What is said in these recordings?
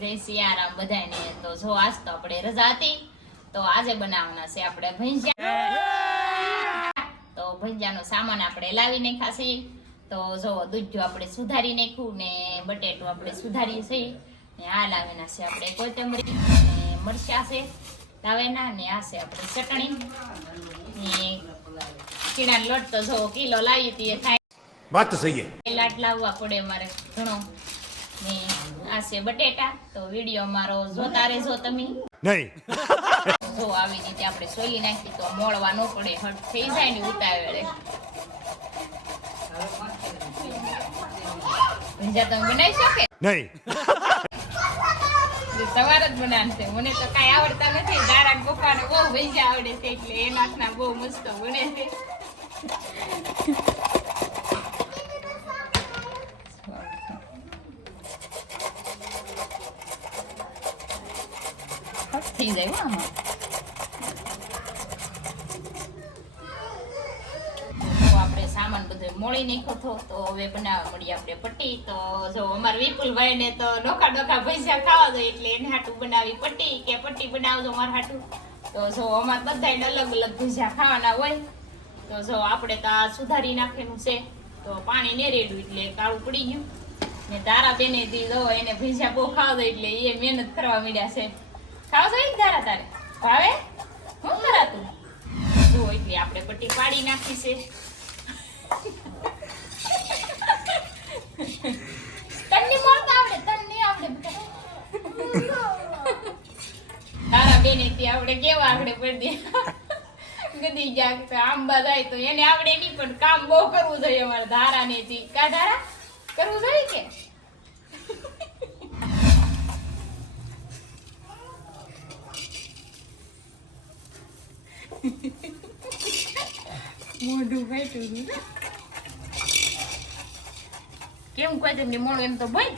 જય સિયારામ બધાને. તો જો આજ તો આપણે રજા હતી તો આજે બનાવવાના છે આપણે ભજીયા. તો ભજીયાનો સામાન આપણે લાવી નાખ્યા છે. તો જો દૂધ આપણે સુધારી નાખ્યું ને બટેટું આપણે સુધારી છે ને આ લાવેના છે આપણે કોથમરી ને મરચા છે લાવેના ને આ છે આપણે ચટણી ને કીણા લોટ તો જો કિલો લાવી હતી એ થાય વાત તો સહી છે. લાટ લાવવા પડે મારે ઘણો ને આ છે બટેટા. તો વિડીયો મારો જોતા રહેજો તમે. નહીં જો આવી રીતે આપણે સોલી નાખી તો મોળવા ન પડે, હટ થઈ જાય ને ઉતાવળે. ભજીયા તમે બનાવી શકે? નહીં સવાર જ બનાવશે. મને તો કઈ આવડતા નથી. દારા પપ્પાને બહુ ભજીયા આવડે છે એટલે એના હાથના બહુ મસ્ત બને છે. થઈ જાય આમાં. આપણે સામાન બધો મોળી નાખ્યો હતો તો હવે બનાવવા મળી આપણે પટ્ટી. તો જો અમારા વિપુલભાઈ ને તો ડોકા ડોકા ભજીયા ખાવા દો એટલે એને હાટું બનાવી પટ્ટી કે પટ્ટી બનાવજો મારા હાટું. તો જો અમારે બધાને અલગ અલગ ભજીયા ખાવાના હોય. તો જો આપણે તો આ સુધારી નાખેલું છે તો પાણી ને રેડ્યું એટલે કાળું પડી ગયું ને તારા બેને જો એને ભજીયા બહુ ખાવા દો એટલે એ મહેનત કરવા માંડ્યા છે. ખાવા જોઈએ તારા તારે ભાવે શું કરાતું જો એટલે આપણે પટ્ટી પાડી નાખી છે. તને મળતા આવડે? તને નહીં આવડે? તારા બેને થી આવડે કેવા આવડે પડી ગદી જાગ આંબા જાય તો એને આવડે નહીં પણ કામ બહુ કરવું જોઈએ અમારે ધારા ને થી. કા ધારા કરવું જોઈએ કે મોઢું ફાટ્યું કેમ કોઈ તમને મોડું એમ તો ભાઈ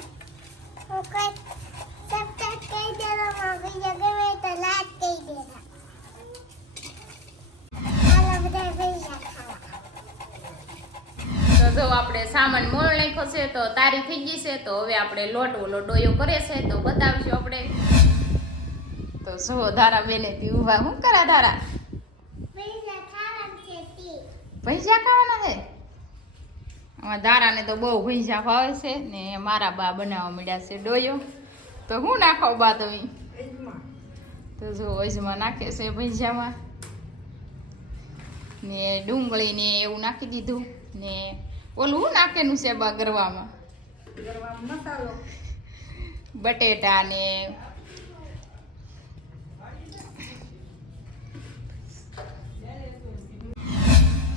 તો જો આપણે સામાન મોળ નાખ્યો છે તો તારી થઈ ગઈ છે. તો હવે આપણે લોટ ઓલો ડોયો કરે છે તો બતાવશું આપણે. તો જો ધારા બેને થી ઉભા શું કરા ધારા? ભજીયા ખાવાના છે. અમારા ધારાને તો બહુ ભજીયા ભાવે છે ને મારા બા બનાવવા માંડ્યા છે ડોયો. તો હું નાખો બા તમે? તો જો અજમા નાખે છે ભજીયામાં ને ડુંગળી ને એવું નાખી દીધું ને ઓલું શું નાખેલું છે બા ગરવામાં? મસાલો બટેટા ને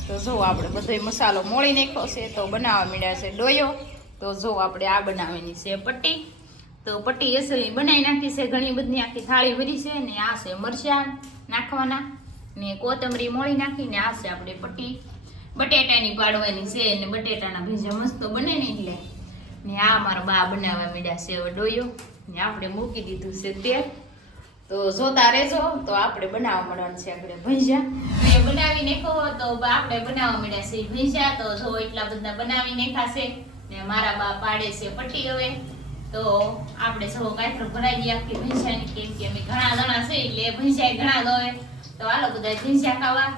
તો જો આપણે બધો મસાલો મોળી નાખ્યો છે તો બનાવવા માંડ્યા છે ડોયો. તો જો આપણે આ બનાવવાની છે પટ્ટી. તો પટ્ટી અસલી બનાવી નાખી છે, ઘણી બધી આખી થાળી ભરી છે ને આ છે મરચાં નાખવાના ને કોથમરી મોળી નાખીને આ છે આપણે પટ્ટી બટેટાની પાડવાની છે ને બટેટાના ભજીયા મસ્ત બને ને એટલે ને આ મારા બા બનાવવા માંડ્યા છે હવે ડોયો ને આપણે મૂકી દીધું છે તેલ. તો જોતા રહેજો. તો આપણે બનાવવા મળવાનું છે આપણે ભજીયા બનાવી નાખો. તો આપણે બનાવવા મળ્યા છે ભજીયા. તો જો એટલા બધા બનાવી નાખાશે ને મારા બા પાડે છે પટ્ટી. હવે તો આપણે સૌ કાંઈ ભરાઈ દઈએ આખી ભજીયાની કેમ કે અમે ઘણા જણા છે એટલે ભજીયા ઘણા દોવે. તો હાલો બધા ભજીયા ખાવા.